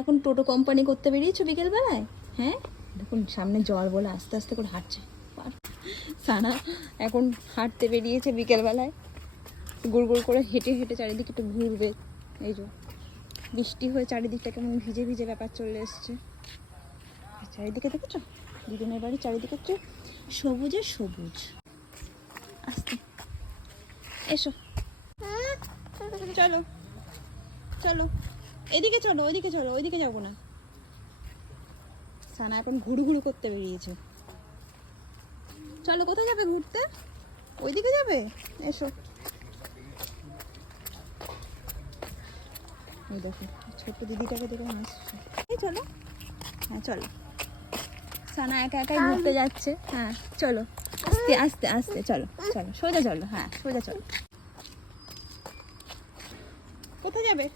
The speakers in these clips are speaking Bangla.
এখন টোটো কোম্পানি করতে বেরিয়েছো বিকেলবেলায়? হ্যাঁ? দেখুন, সামনে জল বলে আস্তে আস্তে করে হাঁটছে। সানা এখন হাঁটতে বেরিয়েছে বিকেলবেলায়। গুড় গুড় করে হেঁটে হেঁটে চারিদিকে একটু ঘুরবে। এই যে, বৃষ্টি হয়ে চারিদিকটা কেমন ভিজে ভিজে ব্যাপার চলে এসছে। চারিদিকে দেখেছ? দুজনের বাড়ি চারিদিকে হচ্ছে সবুজে সবুজ। আস্তে। এসো। চলো। চলো। এদিকে চলো, ওইদিকে চলো, ওইদিকে যাব না। সানা এখন ঘুরু ঘুরু করতে বেরিয়েছে। চলো, কোথায় যাবে ঘুরতে? ওইদিকে যাবে? এসো। এই দেখো, ছোট্ট দিদিটাকে দেখে হাসছে এই চলো। হ্যাঁ চলো। সানা একা একাই ঘুরতে যাচ্ছে। হ্যাঁ চলো। আস্তে আস্তে আস্তে, চলো চলো। সোজা চলো হ্যাঁ সোজা চলো। কোথায় যাবে?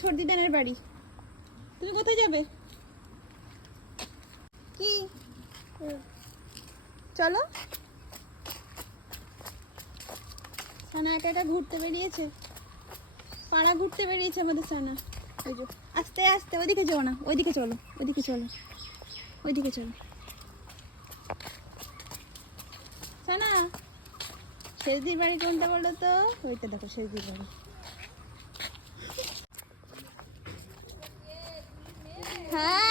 ছোট দিদানের বাড়ি। তুমি কোথায় যাবে? কি? চলো। সানা একা একা ঘুরতে বেরিয়েছে। পাড়া ঘুরতে বেরিয়েছে আমাদের সানা। ওই যে, আস্তে আস্তে, ওইদিকে যাও না, ওইদিকে চলো ওইদিকে চলো ওইদিকে চলো। সানা, শেষদির বাড়ি কোনটা বলো তো? ওইটা দেখো, শেষদির বাড়ি। হ্যাঁ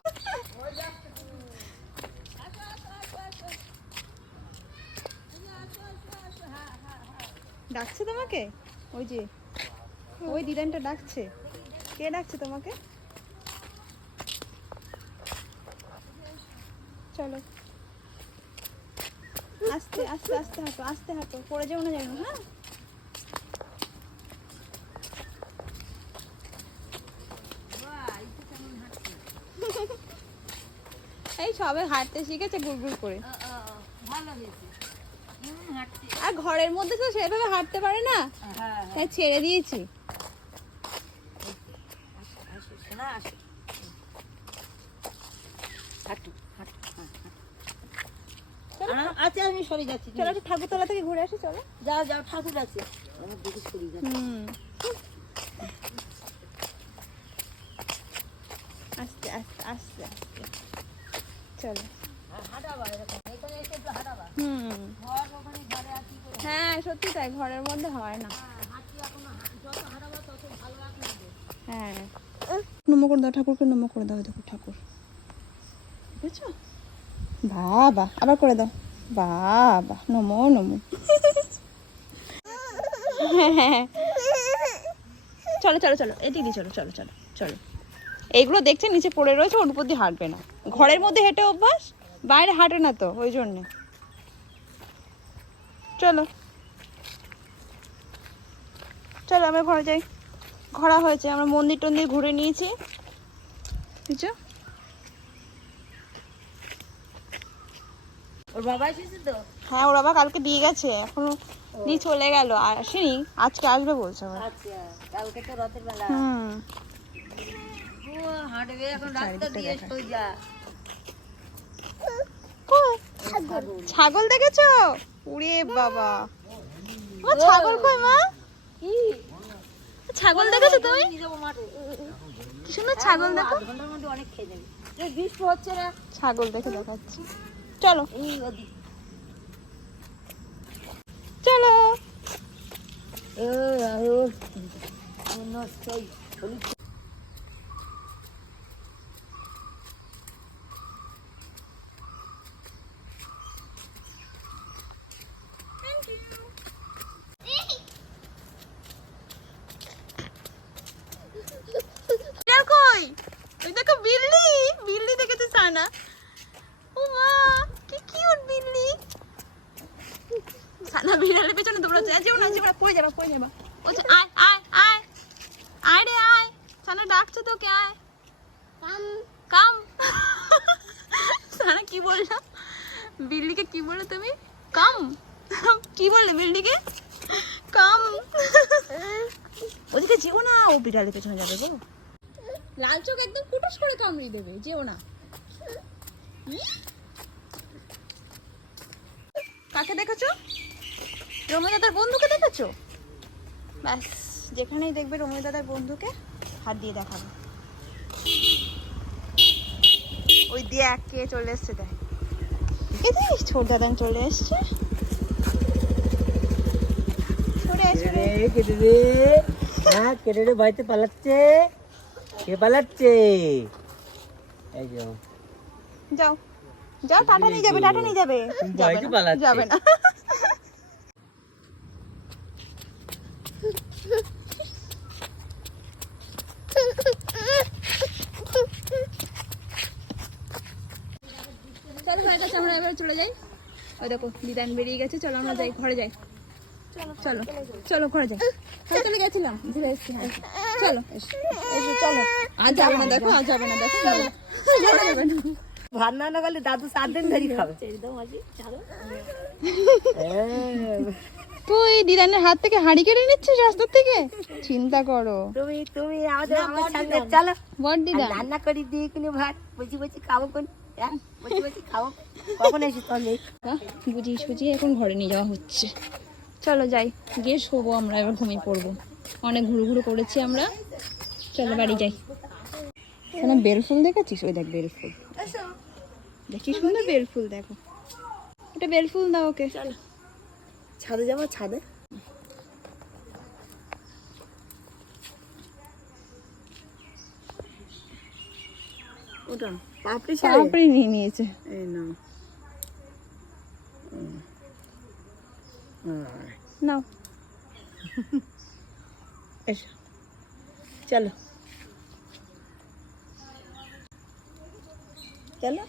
ডাকছে তোমাকে? ওই যে, ওই দিদানটা ডাকছে। কে ডাকছে তোমাকে? চলো। আস্তে আস্তে আস্তে হাঁটো আস্তে হাঁটো, পড়ে যাও না যেন হ্যাঁ এই সবে হাঁটতে শিখেছে গুড়গুড় করে। ভালো হয়েছে। আর ঘরের মধ্যে তো সেভাবে হাঁটতে পারে না হ্যাঁ, তাই ছেড়ে দিয়েছি। আচ্ছা আমি সরে যাচ্ছি চলো একটু ঠাকুরতলা থেকে ঘুরে আসি চলো। যাও যাও ঠাকুর আছে। আমার দিকে সরে যাচ্ছি আস্তে আস্তে আস্তে আস্তে চলো। হুম। হ্যাঁ সত্যি তাই ঘরের মধ্যে হয় না। হ্যাঁ, হ্যাঁ নমো করে দাও ঠাকুরকে নমো করে দাও দেখো ঠাকুর। বুঝছ বাবা আবার করে দাও। বাবা নমো নমো। চলো চলো চলো এদিকে চলো চলো চলো চলো। এইগুলো দেখছে নিচে পড়ে রয়েছে ওর উপর দিয়ে হাঁটবে না। ঘরের মধ্যে হেঁটে অভ্যাস বাইরে হাঁটে না তো ওই জন্যে। চলো। চলো আমরা ঘরে যাই। ঘোরা হয়েছে আমরা মন্দির টন্দির ঘুরে নিয়েছি। বুঝছ ওর বাবা এসেছে তো? হ্যাঁ ওর বাবা কালকে দিয়ে গেছে এখনও দিয়ে চলে গেল। আসেনি আজকে আসবে বলছে আচ্ছা কালকে তো রথের বেলা হুম। হাঁটবে এখন রাস্তা দিয়ে? ছাগল। দেখেছ? উড়ে বাবা। ও ছাগল কই মা? ছাগল দেখেছ তুমি? ছাগল দেখো। আধ ঘণ্টার মধ্যে অনেক খেয়ে নেবে। বৃষ্টি হচ্ছে না। ছাগল দেখে দেখাচ্ছি। চলো। চলো ও ও অন্য সেই হলুদ এটা কই ওই দেখো বিল্লি বিল্লি দেখেছে সানা ও মা কি কিউট বিল্লি সানা বিড়ালের পেছনে দৌড়াচ্ছে যেও না যেও না পড়ে যাবা পড়ে যাবা বলছে আয় আয় আয় আয় রে আয় সানা ডাকছে তোকে আয় কাম কাম সানা কি বলল বিল্লিকে কি বলল তুমি কাম কি বললে বিল্লিকে কাম ওদিকে যেও না ও বিড়ালের পেছনে যাবে গো লাল চোখ একদম কুটুস করে কামড়িয়ে দেবে যেও না কাকে দেখেছ রমি দাদার বন্ধুকে দেখেছ? ব্যাস যেখানেই দেখবে রমি দাদার বন্ধুকে হাত দিয়ে দেখাবে। ওই দিয়ে এক কে চলে এসছে দেখ। ছোট দাদান চলে এসছে। কেটে রে হ্যাঁ কেটে রে বাড়িতে পালাচ্ছে। কে পালাচ্ছে? এই যে যাও যাও টাটা নিয়ে যাবে টাটা নিয়ে যাবে। যাবে না, চলো হয়ে গেছে আমরা এবার চলে যাই। ওই দেখো বেরিয়ে গেছে চলো আমরা যাই ঘরে যাই। চলো চলো ঘরে যাই। ঘরে চলে গেছিলাম ঘুরে এসছি হ্যাঁ। চলো এসো এসো, চলো। আজ যাবে না দেখো আজ যাবে না দেখো যাবে ভাত না করলে দাদু সাত দিন ধরে খাবে। তুই দিদানের হাত থেকে হাঁড়ি কেড়ে নিচ্ছিস রাস্তার থেকে? চিন্তা করো। তুমি তুমি আমাদের আমার সামনে চলো। বড় দিদা রান্না করে দিয়ে কিনে ভাত বসে বসে খাব কোন হ্যাঁ কখন এসে তোর বুঝিয়ে সুঝিয়ে এখন ঘরে নিয়ে যাওয়া হচ্ছে। চলো যাই গিয়ে শোবো আমরা এবার ঘুমিয়ে পড়ব। অনেক ঘুরু ঘুরু করেছি আমরা। চলো বাড়ি যাই। এখানে বেলফুল দেখেছিস? ওই দেখ বেলফুল দেখি সুন্দর বেলফুল দেখো। এটা বেলফুল দাও ওকে। চলো। ছাদে যাব ছাদে। ওটা পাপড়ি পাপড়ি নিয়ে নিয়েছে। এই নাও। নাও। এসো। চলো। চলো।